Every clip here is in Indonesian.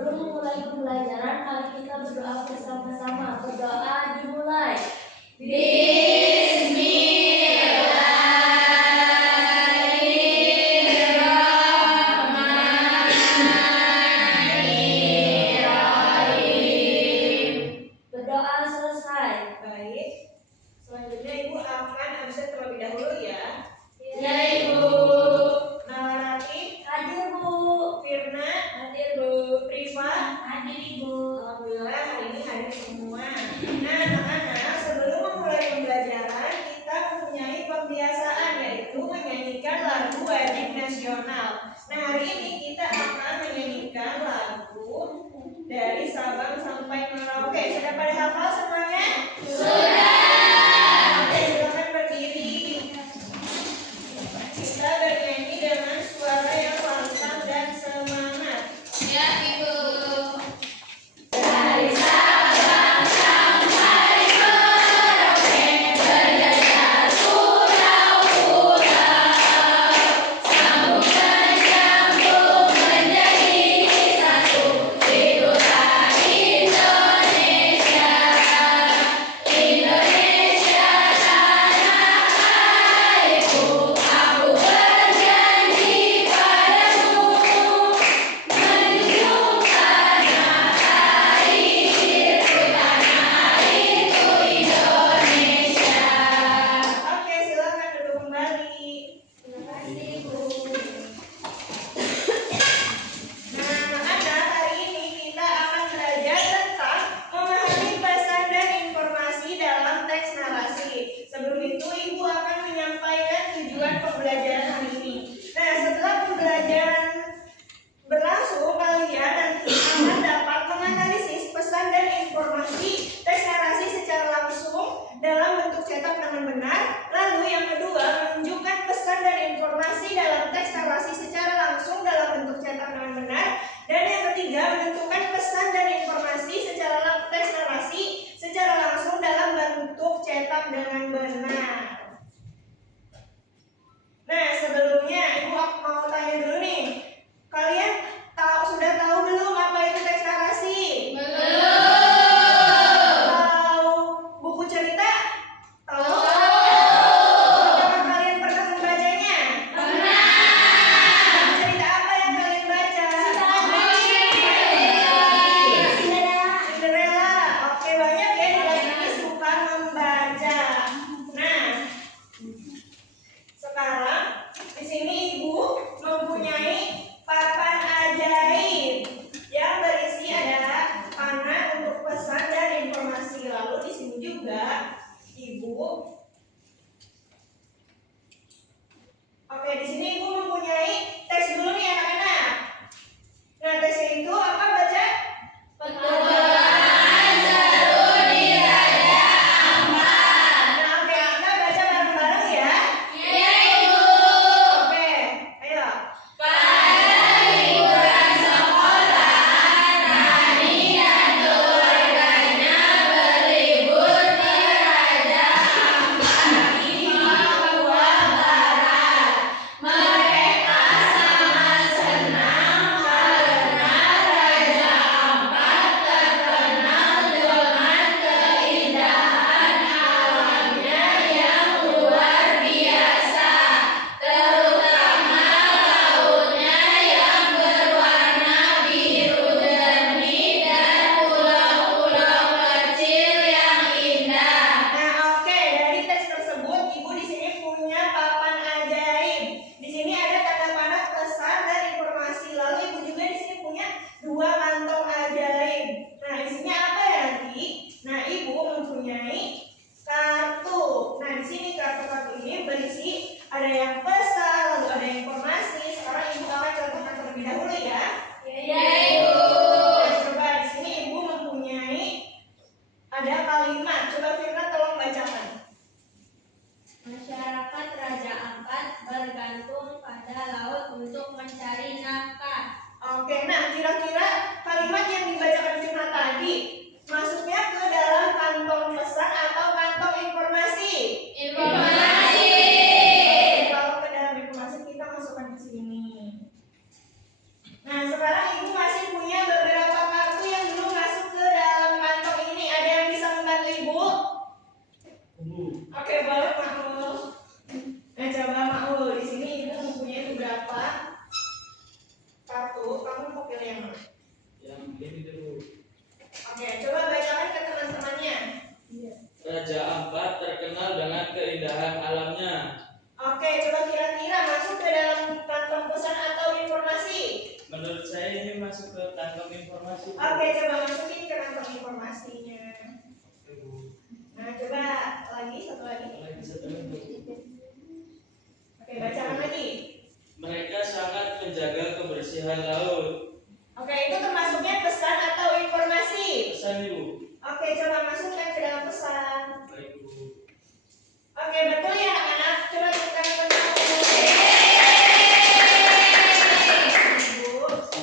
Sebelum memulai pembelajaran, mari kita berdoa bersama-sama. Berdoa dimulai. Berdoa selesai. Baik. Selanjutnya Ibu akan absen terlebih dahulu ya. Ya, Ibu. Nalarati, Hadir, Bu. Firna, Hadir, Bu. Rifa, Hadir, Ibu. alhamdulillah hari ini hadir semua. Nah, anak-anak, sebelum memulai pembelajaran, kita mempunyai pembiasaan yaitu menyanyikan lagu wajib nasional. Nah, hari ini kita akan menyanyikan lagu dari Sabang sampai Merauke. Sudah pada hafal semuanya? Sudah. Oke, silakan berdiri. Kita bernyanyi dengan suara yang lantang dan semangat. Ya, Ibu. Indonesia. kantong informasi. Oke, coba masukin ke kantong informasinya. Nah, coba lagi, satu lagi. Oke, bacakan lagi. Mereka sangat menjaga kebersihan laut. Oke, itu termasuknya pesan atau informasi? Pesan, Ibu. Oke, coba masukkan ke dalam pesan. Baik, Bu. Oke, betul ya anak-anak? Coba kita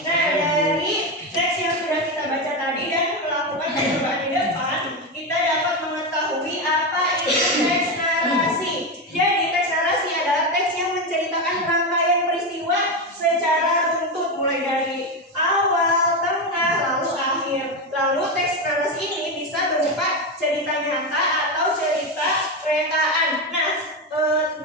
Nah, dari teks yang sudah kita baca tadi dan melakukan percobaan di depan, kita dapat mengetahui apa itu teks narasi. Jadi, teks narasi adalah teks yang menceritakan rangkaian peristiwa secara runtut, mulai dari awal, tengah, lalu akhir. Lalu teks narasi ini bisa berupa cerita nyata atau cerita rekaan. Nah,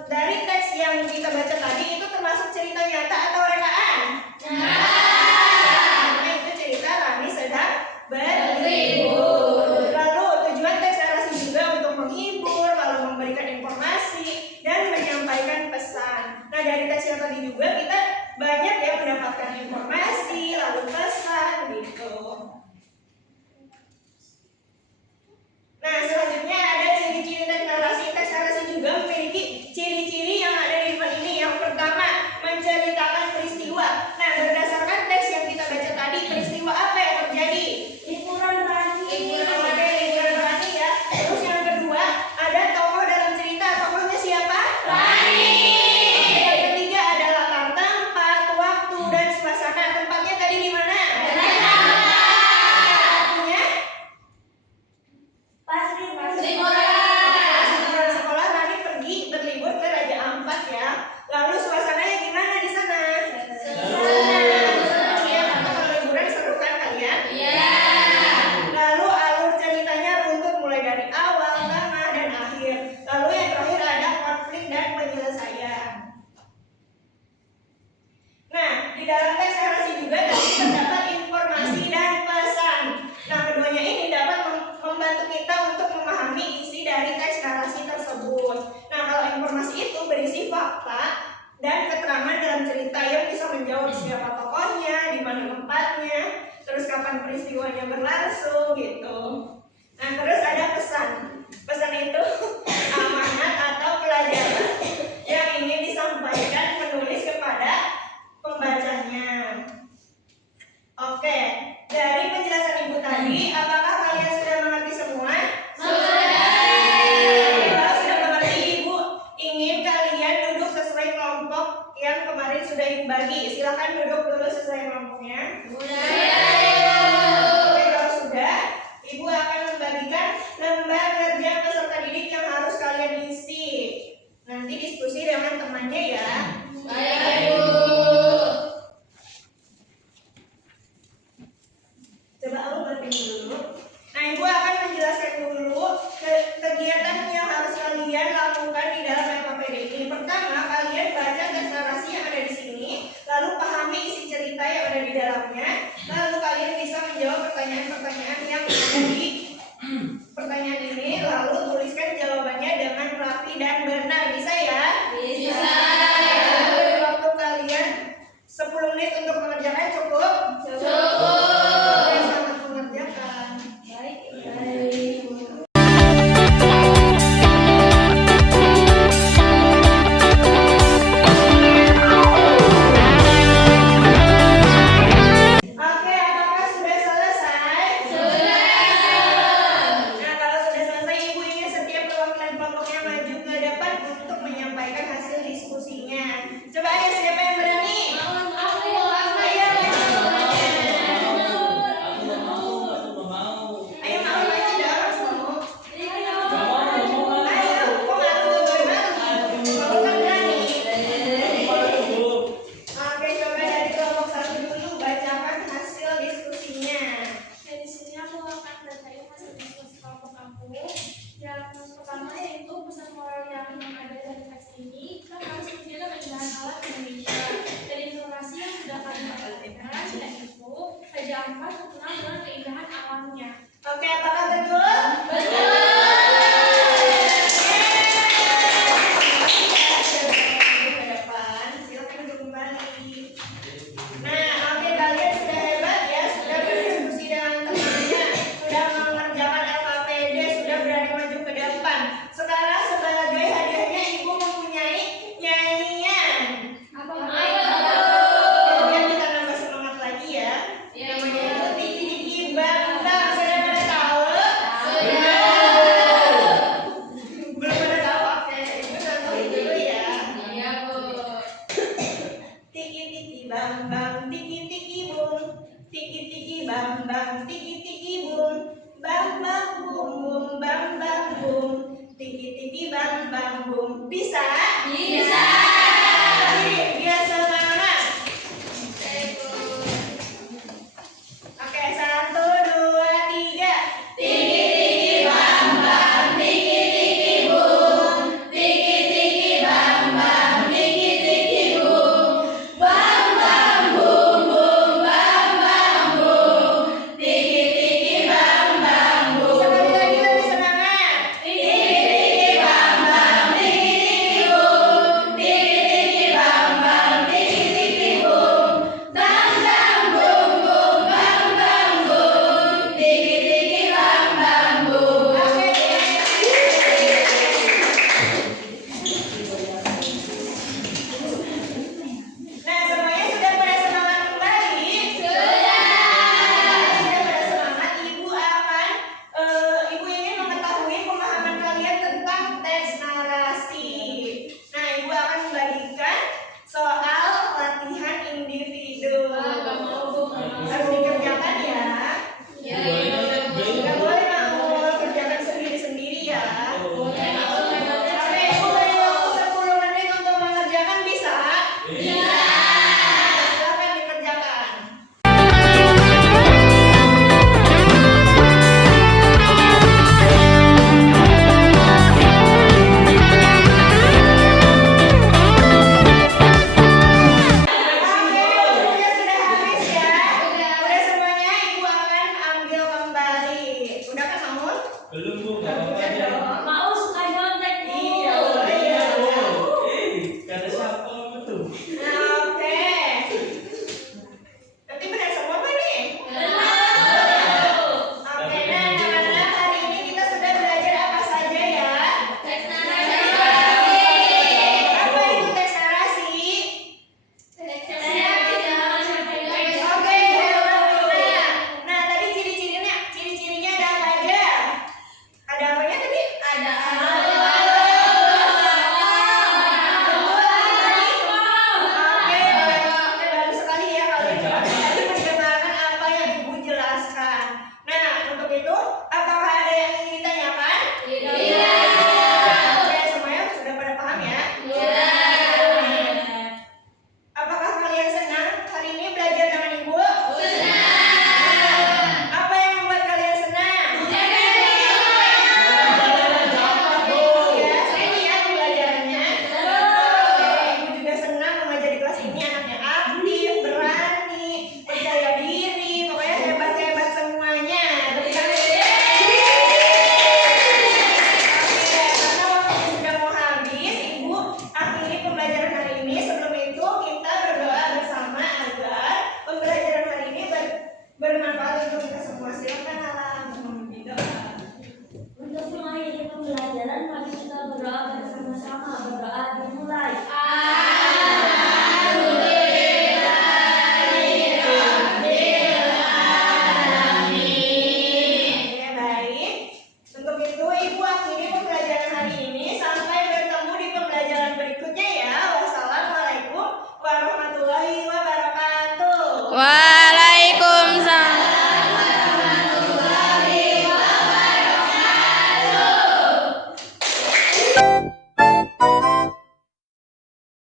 dari teks yang kita baca tadi itu termasuk cerita nyata atau rekaan? Nah, itu cerita Rani sedang berlibur. Lalu tujuan teks narasi juga untuk menghibur, lalu memberikan informasi dan menyampaikan pesan. Nah, dari teks yang tadi juga kita banyak ya mendapatkan informasi, lalu pesan gitu. Nah, selanjutnya ada ciri-ciri teks narasi. Teks narasi juga memiliki ciri-ciri yang ada di depan ini. Yang pertama, menceritakan peristiwa. Nah, berdasarkan teks yang kita baca tadi, peristiwa apa yang terjadi? Liburan Rani. Oke, liburan Rani ya. Terus yang kedua, ada tokoh dalam cerita. Tokohnya siapa? Rani. Oke, yang ketiga ada latar tempat, waktu, dan suasana. Tempatnya tadi di mana? Waktunya? Pas liburan. Sebelum sekolah Rani pergi berlibur ke Raja Ampat ya. Lalu suasananya gimana di sana? Seru ya, karena kalau liburan seru kan kalian? Iya. Lalu alur ceritanya runtut mulai dari awal, tengah, dan akhir. Lalu yang terakhir ada konflik dan penyelesaian. Nah, di dalam teks narasi juga terdapat informasi dan pesan. Nah, keduanya ini dapat membantu kita untuk memahami isi dari teks narasi tersebut. Nah, kalau informasi itu berisi fakta dan keterangan dalam cerita yang bisa menjawab siapa tokohnya, di mana tempatnya, terus kapan peristiwanya berlangsung gitu. Nah, terus ada pesan. Pesan itu amanat atau pelajaran yang ingin disampaikan penulis kepada pembacanya. Oke, dari penjelasan Ibu tadi, apakah kalian sudah mengerti semua? Oke, kalau sudah mengerti, Ibu ingin kalian duduk sesuai kelompok yang kemarin sudah Ibu bagi. Silakan duduk dulu sesuai kelompoknya. Oke, kalau sudah, Ibu akan membagikan lembar kerja peserta didik yang harus kalian isi. Nanti diskusi dengan temannya ya. Coba aku bantuin dulu. Nah, Ibu akan menjelaskan dulu kegiatan yang harus kalian lakukan di dalam LKPD ini. Pertama, kalian baca teks narasi yang ada di sini, lalu pahami isi cerita yang ada di dalamnya, lalu kalian bisa menjawab pertanyaan-pertanyaan yang ada di pertanyaan ini, lalu tuliskan jawabannya dengan rapi dan benar. Bisa ya? Bisa. Beri waktu kalian 10 menit untuk mengerjakan, cukup? Oke, selamat mengerjakan. Baik. Oke, apakah sudah selesai? Nah, kalau sudah selesai, Ibu ingin setiap perwakilan kelompoknya maju ke depan untuk menyampaikan hasil diskusinya. Coba ayo, siapa yang berani? Ayo, ayo malu aja dong, harus mau. Ayo, kok malu tuh malu? Kamu kan berani. Oke, coba dari kelompok 1 dulu bacakan hasil diskusinya. Di sini aku akan bacain hasil diskusi kelompok aku. Yang pertama yaitu pesan moral yang ada dari teks ini, kita harus menjaga keindahan alam Indonesia. Dari informasi yang sudah kami dapatkan, yaitu Raja Ampat terkenal dengan keindahan alamnya. Oke, apakah betul? Betul. Ke depan, silakan duduk kembali. Nah, oke, kalian sudah hebat ya, bam bam tiki tiki boom, bam bam boom boom bam bam boom, tiki tiki bam bam boom. Bisa? Bisa.